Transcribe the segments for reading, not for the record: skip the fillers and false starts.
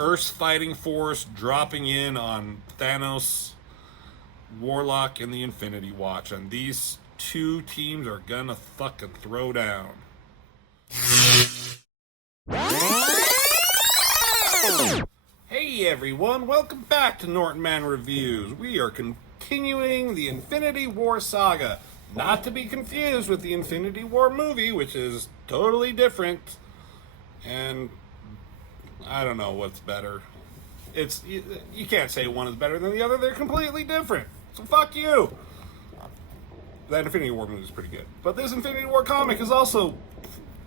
Earth's fighting force dropping in on Thanos, Warlock, and the Infinity Watch. And these two teams are gonna fucking throw down. Hey everyone, welcome back to Norton Man Reviews. We are continuing the Infinity War saga. Not to be confused with the Infinity War movie, which is totally different. And I don't know what's better. You can't say one is better than the other. They're completely different. So fuck you. That Infinity War movie is pretty good. But this Infinity War comic is also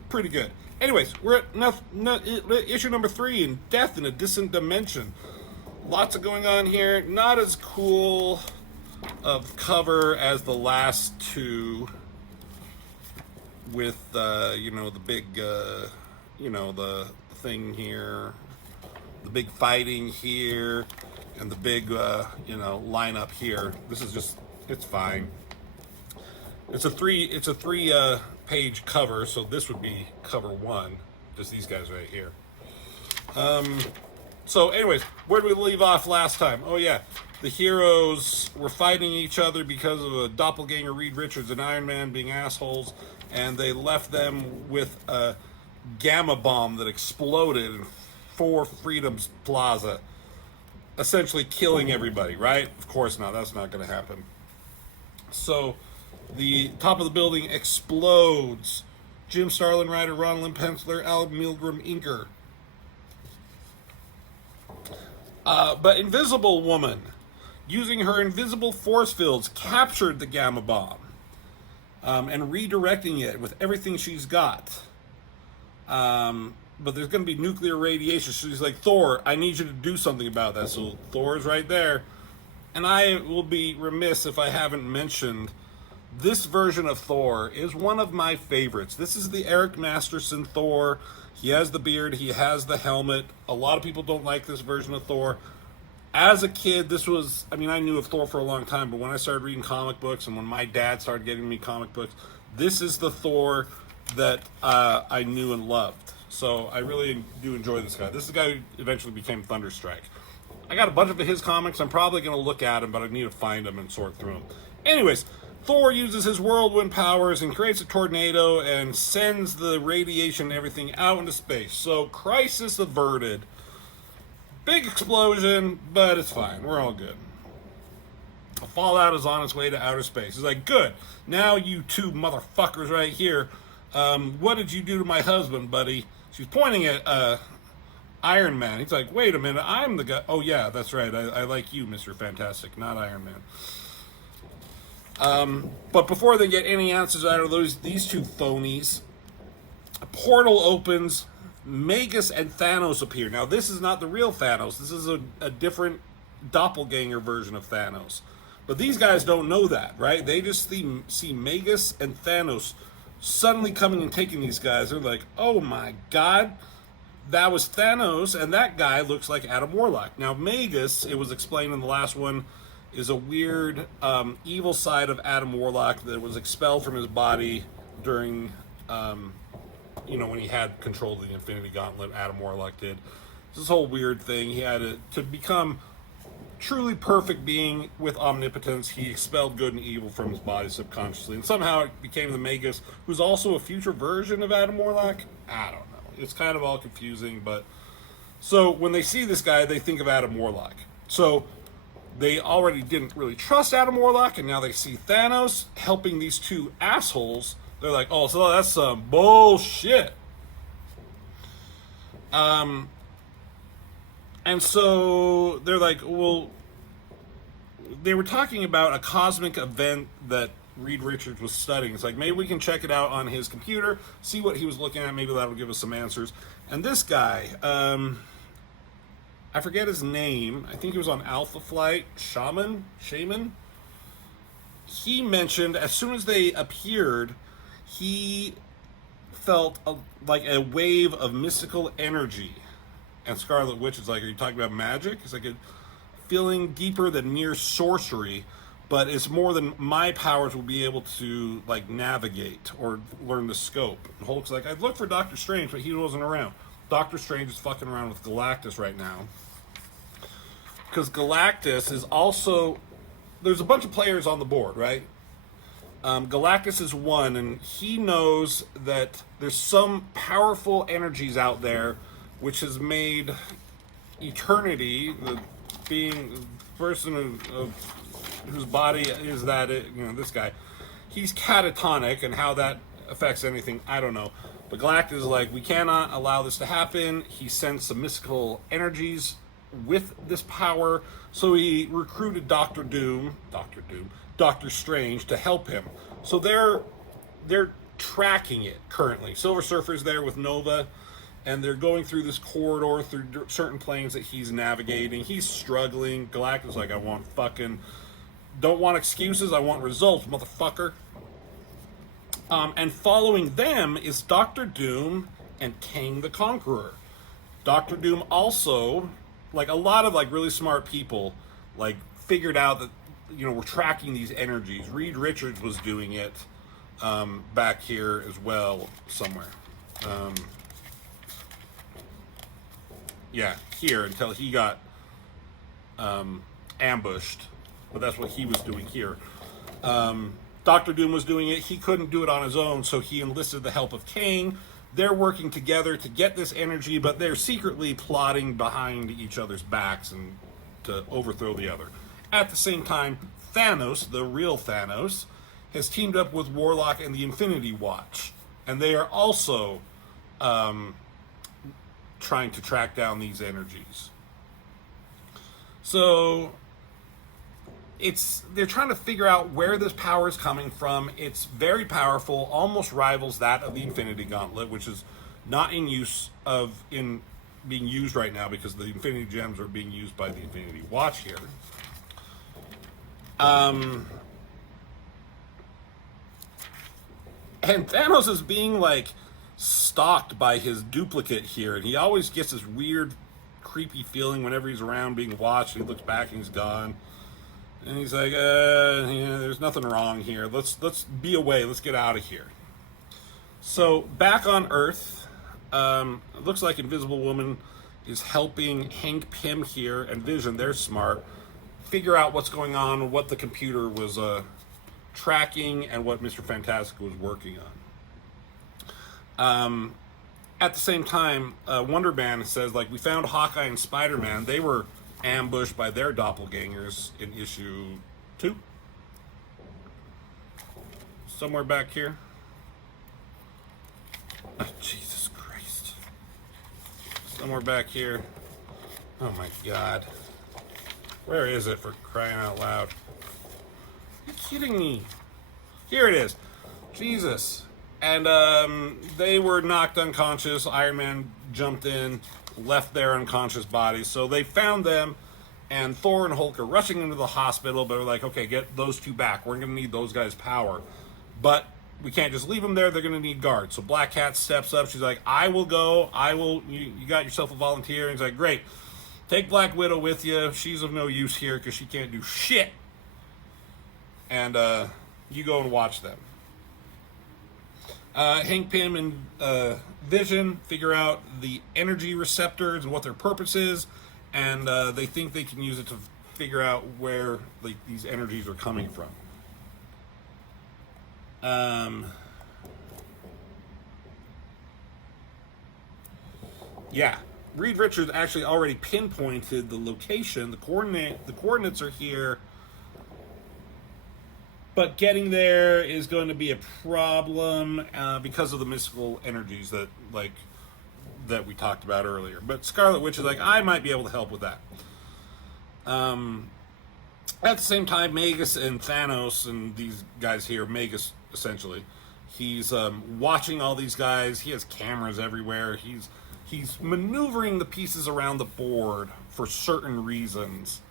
pretty good. Anyways, we're at issue number 3 in Death in a Distant Dimension. Lots of going on here. Not as cool of cover as the last two with, the big, the thing here, the big fighting here, and the big, lineup here. This is just, it's fine. It's a three page cover, so this would be cover 1, just these guys right here. So anyways, where did we leave off last time? Oh yeah, the heroes were fighting each other because of a doppelganger, Reed Richards and Iron Man being assholes, and they left them with a gamma bomb that exploded in 4 Freedoms Plaza, essentially killing everybody, right? Of course not, that's not going to happen. So the top of the building explodes. Jim Starlin writer, Ron Lim penciler, Al Milgram inker. But Invisible Woman, using her invisible force fields, captured the gamma bomb and redirecting it with everything she's got. But there's going to be nuclear radiation. So she's like, Thor, I need you to do something about that. So Thor's right there. And I will be remiss if I haven't mentioned this version of Thor is one of my favorites. This is the Eric Masterson Thor. He has the beard. He has the helmet. A lot of people don't like this version of Thor. As a kid, I knew of Thor for a long time, but when I started reading comic books and when my dad started getting me comic books, this is the Thor that I knew and loved. So I really do enjoy this guy. This is the guy who eventually became Thunderstrike. I got a bunch of his comics. I'm probably going to look at them, but I need to find them and sort through them. Anyways, Thor uses his whirlwind powers and creates a tornado and sends the radiation and everything out into space. So, crisis averted. Big explosion, but it's fine. We're all good. The Fallout is on its way to outer space. He's like, good. Now you two motherfuckers right here, what did you do to my husband, buddy? She's pointing at Iron Man. He's like, wait a minute, I'm the guy. Oh, yeah, that's right. I like you, Mr. Fantastic, not Iron Man. But before they get any answers out of these two phonies, a portal opens, Magus and Thanos appear. Now, this is not the real Thanos. This is a different doppelganger version of Thanos. But these guys don't know that, right? They just see Magus and Thanos suddenly coming and taking these guys. They're like, oh my god, that was Thanos, and that guy looks like Adam Warlock. Now, Magus, it was explained in the last one, is a weird evil side of Adam Warlock that was expelled from his body during, when he had control of the Infinity Gauntlet. Adam Warlock did. It's this whole weird thing. He had to become truly perfect being with omnipotence. He expelled good and evil from his body subconsciously, and somehow it became the Magus, who's also a future version of Adam Warlock. I don't know. It's kind of all confusing, but so when they see this guy, they think of Adam Warlock. So they already didn't really trust Adam Warlock, and now they see Thanos helping these two assholes. They're like, oh, so that's some bullshit. And so they're like, well, they were talking about a cosmic event that Reed Richards was studying. It's like, maybe we can check it out on his computer, see what he was looking at. Maybe that'll give us some answers. And this guy, I forget his name. I think he was on Alpha Flight. Shaman? He mentioned as soon as they appeared, he felt like a wave of mystical energy. And Scarlet Witch is like, are you talking about magic? It's like a feeling deeper than mere sorcery, but it's more than my powers will be able to navigate or learn the scope. And Hulk's like, I'd look for Doctor Strange, but he wasn't around. Doctor Strange is fucking around with Galactus right now. Because Galactus is also... There's a bunch of players on the board, right? Galactus is one, and he knows that there's some powerful energies out there which has made eternity, the being, the person whose body is that, this guy, he's catatonic, and how that affects anything, I don't know. But Galactus is like, we cannot allow this to happen. He sends some mystical energies with this power, so he recruited Doctor Strange to help him. So they're tracking it currently. Silver Surfer's there with Nova, and they're going through this corridor through certain planes that he's navigating. He's struggling. Galactus like, don't want excuses, I want results, motherfucker. And following them is Doctor Doom and Kang the Conqueror. Doctor Doom also, like a lot of like really smart people, like figured out that, we're tracking these energies. Reed Richards was doing it back here as well somewhere. Here until he got ambushed. But that's what he was doing here. Doctor Doom was doing it. He couldn't do it on his own, so he enlisted the help of Kang. They're working together to get this energy, but they're secretly plotting behind each other's backs and to overthrow the other. At the same time, Thanos, the real Thanos, has teamed up with Warlock and the Infinity Watch, and they are also trying to track down these energies. So they're trying to figure out where this power is coming from. It's very powerful, almost rivals that of the Infinity Gauntlet, which is not in being used right now because the Infinity Gems are being used by the Infinity Watch here. And Thanos is being like stalked by his duplicate here, and he always gets this weird, creepy feeling whenever he's around being watched. He looks back and he's gone. And he's like, there's nothing wrong here. Let's be away. Let's get out of here. So back on Earth, it looks like Invisible Woman is helping Hank Pym here and Vision. They're smart. Figure out what's going on, what the computer was tracking, and what Mr. Fantastic was working on. At the same time, Wonder Man says, like, we found Hawkeye and Spider-Man. They were ambushed by their doppelgangers in issue 2. Somewhere back here. Oh, Jesus Christ. Somewhere back here. Oh my God. Where is it, for crying out loud? Are you kidding me? Here it is. Jesus. And they were knocked unconscious. Iron Man jumped in, left their unconscious bodies. So they found them, and Thor and Hulk are rushing into the hospital, but they're like, okay, get those two back. We're going to need those guys' power. But we can't just leave them there. They're going to need guards. So Black Cat steps up. She's like, I will go. You got yourself a volunteer. And he's like, great. Take Black Widow with you. She's of no use here because she can't do shit. And you go and watch them. Hank Pym and Vision figure out the energy receptors and what their purpose is, and they think they can use it to figure out where these energies are coming from. Reed Richards actually already pinpointed the location. The coordinates are here. But getting there is going to be a problem because of the mystical energies that we talked about earlier. But Scarlet Witch is like, I might be able to help with that. At the same time, Magus and Thanos and these guys here, Magus essentially, he's watching all these guys. He has cameras everywhere. He's maneuvering the pieces around the board for certain reasons.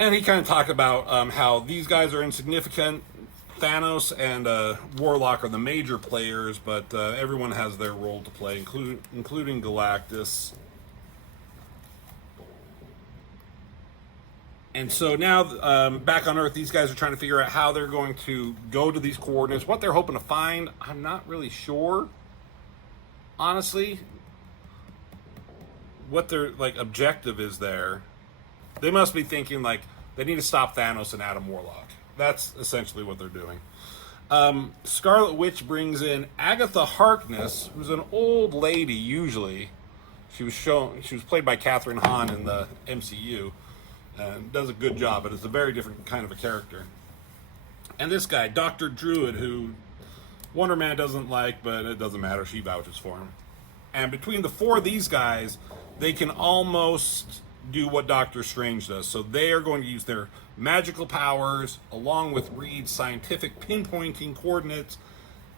And he kind of talked about how these guys are insignificant. Thanos and Warlock are the major players, but everyone has their role to play, including Galactus. And so now, back on Earth, these guys are trying to figure out how they're going to go to these coordinates. What they're hoping to find, I'm not really sure. honestly, what their like objective is there, they must be thinking like they need to stop Thanos and Adam Warlock. That's essentially what they're doing. Scarlet Witch brings in Agatha Harkness, who's an old lady usually. She was played by Catherine Hahn in the MCU, and does a good job, but it's a very different kind of a character. And this guy, Dr. Druid, who Wonder Man doesn't like, but it doesn't matter, she vouches for him. And between the four of these guys, they can almost do what Doctor Strange does. So they are going to use their magical powers along with Reed's scientific pinpointing coordinates,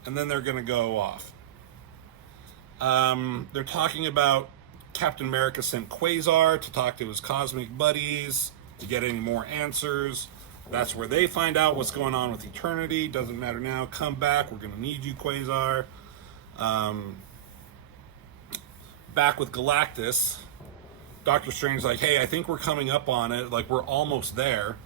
and then they're going to go off. They're talking about Captain America sent Quasar to talk to his cosmic buddies to get any more answers. That's where they find out what's going on with Eternity. Doesn't matter now. Come back. We're going to need you, Quasar. Back with Galactus, Doctor Strange's like, hey, I think we're coming up on it. Like, we're almost there.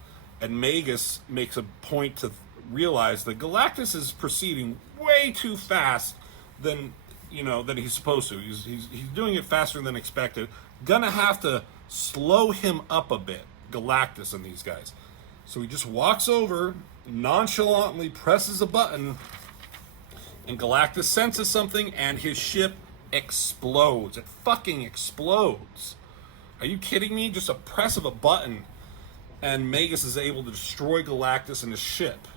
And Magus makes a point to realize that Galactus is proceeding way too fast than he's supposed to. He's doing it faster than expected. Gonna have to slow him up a bit, Galactus and these guys. So he just walks over, nonchalantly presses a button, and Galactus senses something, and his ship explodes. It fucking explodes. Are you kidding me? Just a press of a button, and Magus is able to destroy Galactus and his ship.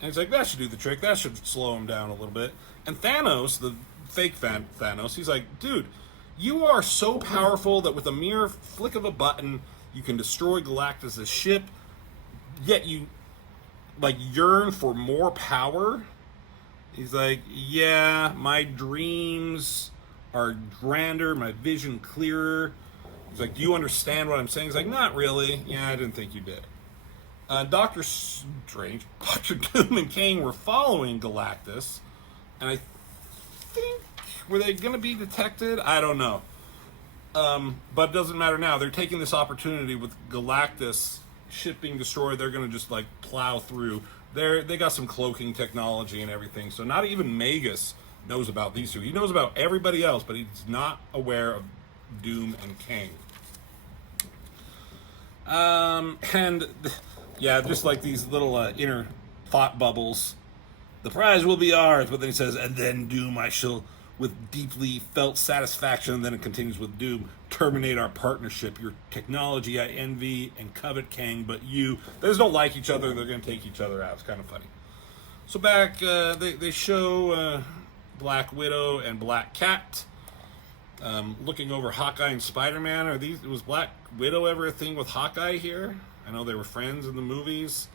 And he's like, that should do the trick. That should slow him down a little bit. And Thanos, the fake Thanos, he's like, dude, you are so powerful that with a mere flick of a button, you can destroy Galactus' ship, yet you, like, yearn for more power? He's like, yeah, my dreams are grander, my vision clearer. He's like, do you understand what I'm saying? He's like, not really. Yeah, I didn't think you did. Doctor Strange, Dr. Doom and Kang were following Galactus, and I think, were they going to be detected? I don't know. But it doesn't matter now. They're taking this opportunity with Galactus ship being destroyed. They're going to just, like, plow through. They got some cloaking technology and everything, so not even Magus knows about these two. He knows about everybody else, but he's not aware of Doom and Kang. And yeah, just like these little inner thought bubbles. The prize will be ours, but then he says, and then Doom I shall, with deeply felt satisfaction, and then it continues with Doom, terminate our partnership. Your technology I envy and covet, Kang, but you. They just don't like each other. They're going to take each other out. It's kind of funny. So back, they show Black Widow and Black Cat looking over Hawkeye and Spider-Man. Was Black Widow ever a thing with Hawkeye here? I know they were friends in the movies,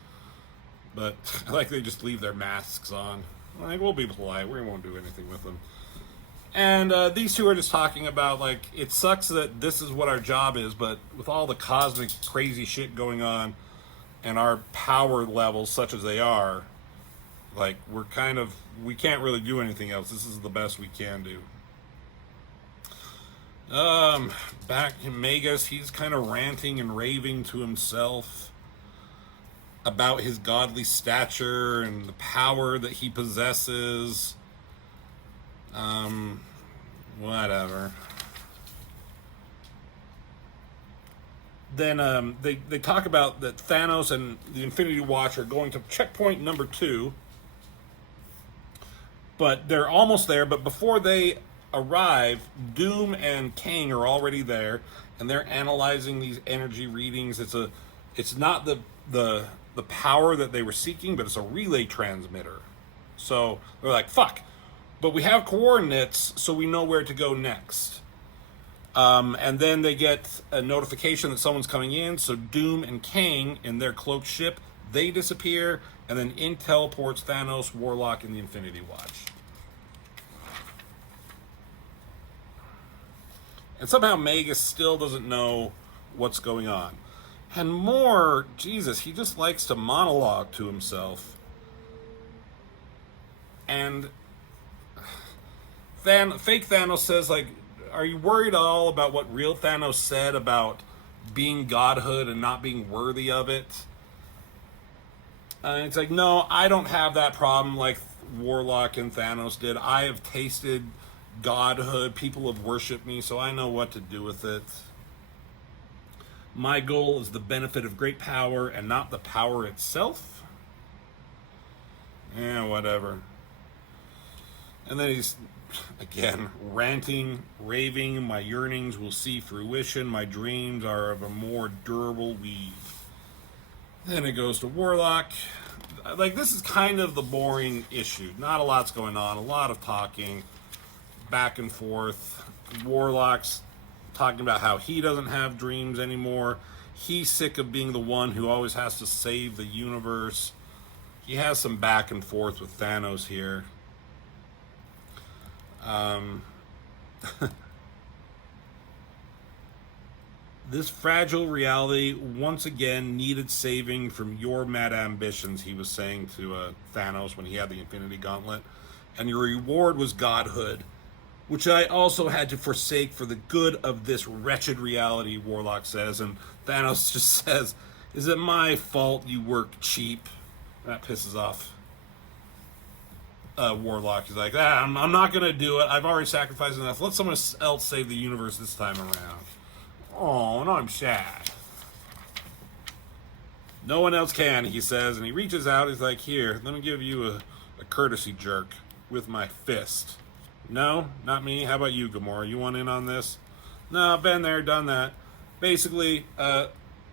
but I like they just leave their masks on. Like, we'll be polite. We won't do anything with them. And these two are just talking about, like, it sucks that this is what our job is, but with all the cosmic crazy shit going on and our power levels such as they are, like, we can't really do anything else. This is the best we can do. Back in Magus, he's kind of ranting and raving to himself about his godly stature and the power that he possesses. Whatever. Then they talk about that Thanos and the Infinity Watch are going to checkpoint number 2. But they're almost there, but before they arrive, Doom and Kang are already there, and they're analyzing these energy readings. It's not the power that they were seeking, but it's a relay transmitter. So they're like, fuck, but we have coordinates, so we know where to go next. And then they get a notification that someone's coming in, so Doom and Kang in their cloaked ship, they disappear, and then in teleports Thanos, Warlock, and the Infinity Watch. And somehow Magus still doesn't know what's going on. And more, Jesus, he just likes to monologue to himself. And fake Thanos says, like, are you worried at all about what real Thanos said about being godhood and not being worthy of it? And it's like, no, I don't have that problem like Warlock and Thanos did. I have tasted godhood. People have worshipped me, so I know what to do with it. My goal is the benefit of great power and not the power itself. Yeah, whatever. And then he's, again, ranting, raving. My yearnings will see fruition. My dreams are of a more durable weave. Then it goes to Warlock. Like, this is kind of the boring issue. Not a lot's going on. A lot of talking. Back and forth. Warlock's talking about how he doesn't have dreams anymore. He's sick of being the one who always has to save the universe. He has some back and forth with Thanos here. This fragile reality once again needed saving from your mad ambitions, he was saying to Thanos when he had the Infinity Gauntlet. And your reward was godhood, which I also had to forsake for the good of this wretched reality, Warlock says. And Thanos just says, is it my fault you work cheap? That pisses off Warlock. He's like, I'm not going to do it. I've already sacrificed enough. Let someone else save the universe this time around. Oh, no, I'm sad. No one else can, he says. And he reaches out. He's like, here, let me give you a courtesy jerk with my fist. No, not me. How about you, Gamora? You want in on this? No, been there, done that. Basically,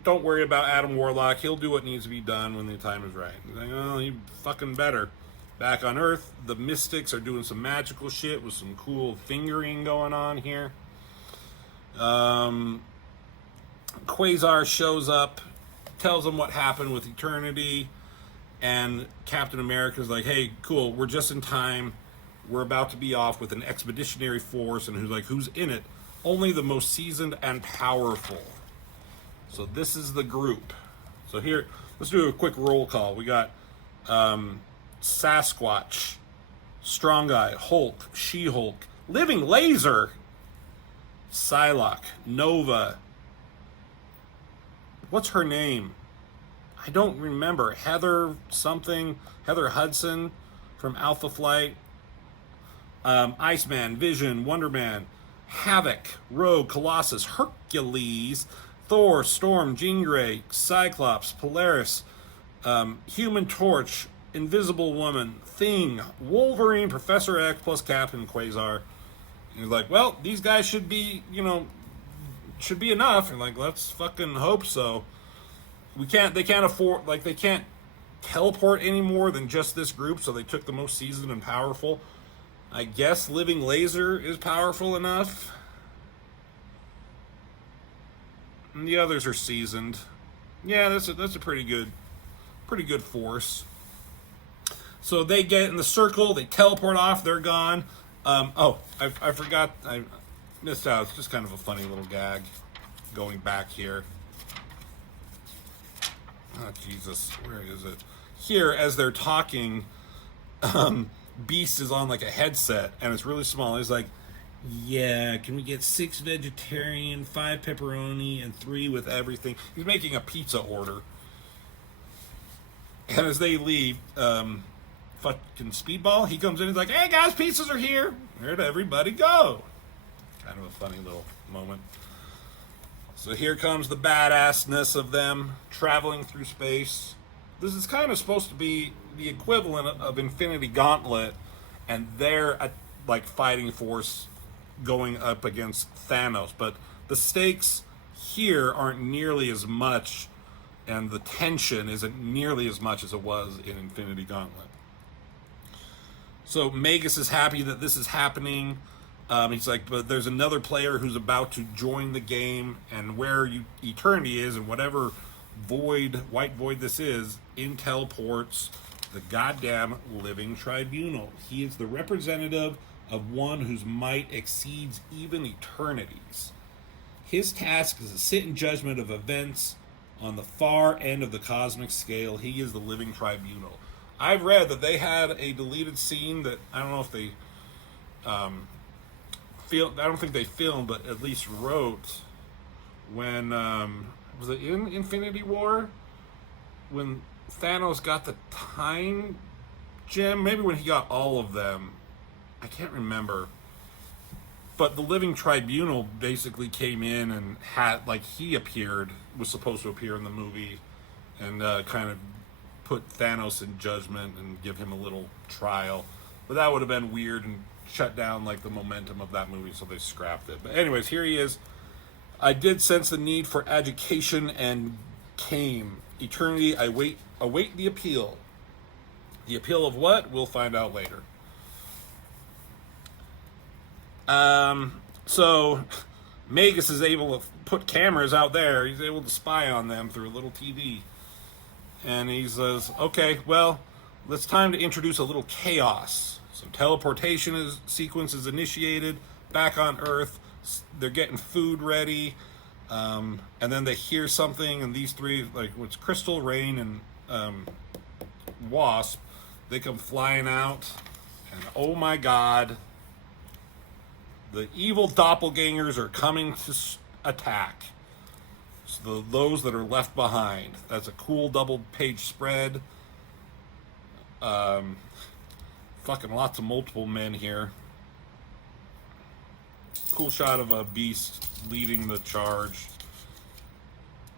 don't worry about Adam Warlock. He'll do what needs to be done when the time is right. He's like, oh, he fucking better. Back on Earth, the Mystics are doing some magical shit with some cool fingering going on here. Quasar shows up, tells them what happened with Eternity, and Captain America's like, hey, cool, we're just in time. We're about to be off with an expeditionary force, and who's in it? Only the most seasoned and powerful. So this is the group. So here, let's do a quick roll call. We got Sasquatch, Strong Guy, Hulk, She-Hulk, Living Laser, Psylocke, Nova. What's her name? I don't remember. Heather something. Heather Hudson from Alpha Flight. Iceman, Vision, Wonder Man, Havoc, Rogue, Colossus, Hercules, Thor, Storm, Jean Grey, Cyclops, Polaris, Human Torch, Invisible Woman, Thing, Wolverine, Professor X plus Captain Quasar. And he's like, well, these guys should be enough. And like, let's fucking hope so. They can't teleport any more than just this group, so they took the most seasoned and powerful. I guess Living Laser is powerful enough. And the others are seasoned. Yeah, that's a pretty good force. So they get in the circle, they teleport off, they're gone. I forgot, I missed out. It's just kind of a funny little gag going back here. Oh, Jesus, where is it? Here, as they're talking, Beast is on like a headset, and it's really small. He's like, yeah, can we get 6 vegetarian, 5 pepperoni, and 3 with everything? He's making a pizza order. And as they leave, fucking Speedball, he comes in, he's like, hey guys, pizzas are here. Where'd everybody go? Kind of a funny little moment. So here comes the badassness of them traveling through space. This is kind of supposed to be the equivalent of Infinity Gauntlet, and their like fighting force going up against Thanos. But the stakes here aren't nearly as much, and the tension isn't nearly as much as it was in Infinity Gauntlet. So Magus is happy that this is happening. He's like, but there's another player who's about to join the game, and where Eternity is, and whatever white void this is, in teleports the goddamn living tribunal. He is the representative of one whose might exceeds even eternity's. His task is to sit in judgment of events on the far end of the cosmic scale. He is the living tribunal. I've read that they had a deleted scene that I don't know if they I don't think they filmed, but at least wrote when was it in Infinity War when Thanos got the time gem? Maybe when he got all of them. I can't remember. But the Living Tribunal basically came in and had, like, he appeared, was supposed to appear in the movie, and kind of put Thanos in judgment and give him a little trial. But that would have been weird and shut down, like, the momentum of that movie, so they scrapped it. But anyways, here he is. I did sense the need for education and came. Eternity, I await the appeal. The appeal of what? We'll find out later. So Magus is able to put cameras out there. He's able to spy on them through a little TV. And he says, okay, well, it's time to introduce a little chaos. Some teleportation sequence is initiated back on Earth. They're getting food ready. And then they hear something, and these three, like, what's Crystal, Rain, and Wasp, they come flying out. And oh my god, the evil doppelgangers are coming to attack. So those that are left behind. That's a cool double-page spread. Fucking lots of multiple men here. Cool shot of a Beast leading the charge.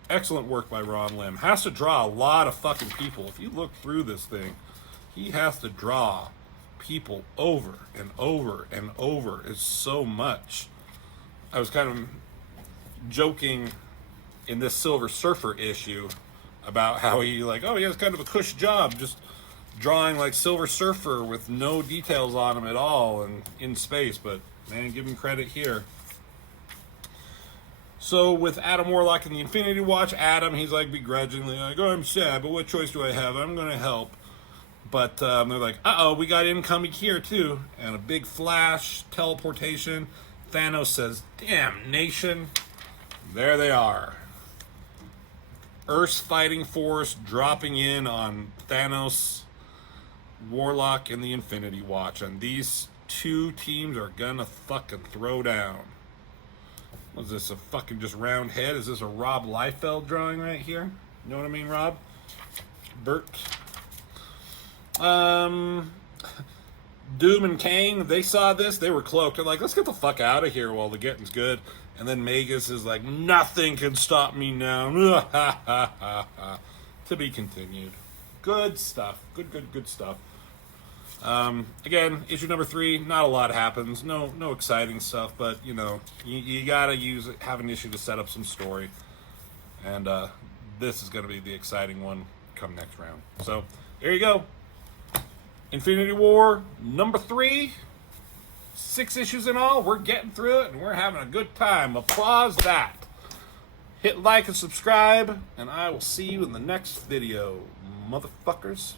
Excellent work by Ron Lim. Has to draw a lot of fucking people. If you look through this thing, he has to draw people over and over and over. It's so much. I was kind of joking in this Silver Surfer issue about how he, like, oh, he has kind of a cush job just drawing like Silver Surfer with no details on him at all and in space, but man, give him credit here. So with Adam Warlock and the Infinity Watch, Adam, he's like begrudgingly like, oh, I'm sad, but what choice do I have? I'm going to help. But they're like, uh-oh, we got incoming here too. And a big flash, teleportation. Thanos says, damnation. There they are. Earth's fighting force dropping in on Thanos, Warlock, and the Infinity Watch. And these two teams are gonna fucking throw down. Was this a fucking just round head? Is this a Rob Liefeld drawing right here? You know what I mean, Rob? Bert. Doom and Kang, they saw this, they were cloaked. They're like, let's get the fuck out of here while the getting's good. And then Magus is like, nothing can stop me now. To be continued. Good stuff. Good stuff. Again, issue number 3, not a lot happens. No exciting stuff, but you know, you gotta have an issue to set up some story. And this is gonna be the exciting one come next round. So there you go. Infinity War number 3. 6 issues in all. We're getting through it and we're having a good time. Applause that. Hit like and subscribe, and I will see you in the next video, motherfuckers.